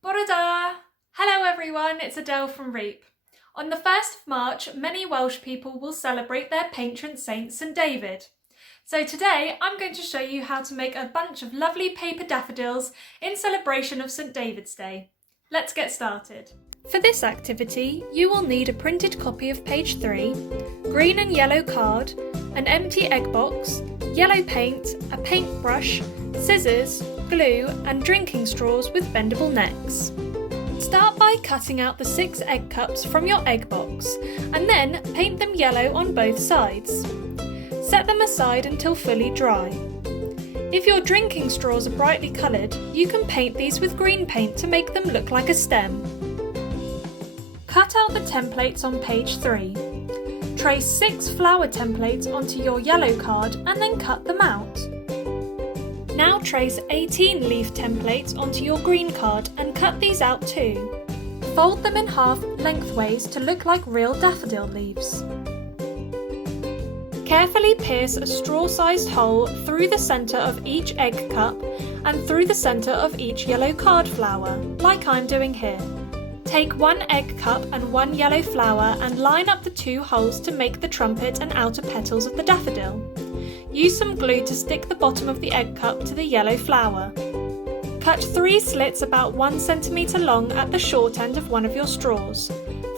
Bore da! Hello everyone, it's Adele from REEP. On the 1st of March, many Welsh people will celebrate their patron saint, St David. So today I'm going to show you how to make a bunch of lovely paper daffodils in celebration of St David's Day. Let's get started. For this activity, you will need a printed copy of page 3, green and yellow card, an empty egg box, yellow paint, a paintbrush, scissors, glue and drinking straws with bendable necks. Start by cutting out the 6 egg cups from your egg box and then paint them yellow on both sides. Set them aside until fully dry. If your drinking straws are brightly coloured, you can paint these with green paint to make them look like a stem. Cut out the templates on page 3. Trace 6 flower templates onto your yellow card and then cut them out. Now trace 18 leaf templates onto your green card and cut these out too. Fold them in half lengthways to look like real daffodil leaves. Carefully pierce a straw-sized hole through the centre of each egg cup and through the centre of each yellow card flower, like I'm doing here. Take 1 egg cup and 1 yellow flower and line up the 2 holes to make the trumpet and outer petals of the daffodil. Use some glue to stick the bottom of the egg cup to the yellow flower. Cut 3 slits about 1 centimetre long at the short end of one of your straws.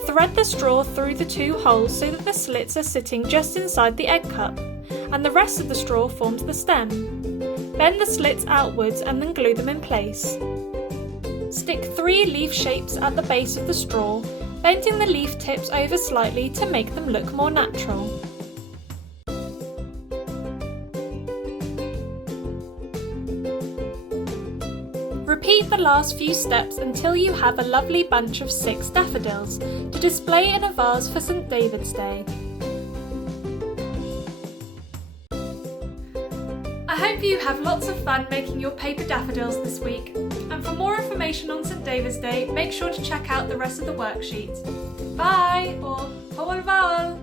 Thread the straw through the 2 holes so that the slits are sitting just inside the egg cup, and the rest of the straw forms the stem. Bend the slits outwards and then glue them in place. Stick 3 leaf shapes at the base of the straw, bending the leaf tips over slightly to make them look more natural. Repeat the last few steps until you have a lovely bunch of 6 daffodils to display in a vase for St David's Day. I hope you have lots of fun making your paper daffodils this week, and for more information on St David's Day, make sure to check out the rest of the worksheet. Bye, or hwyl fawr!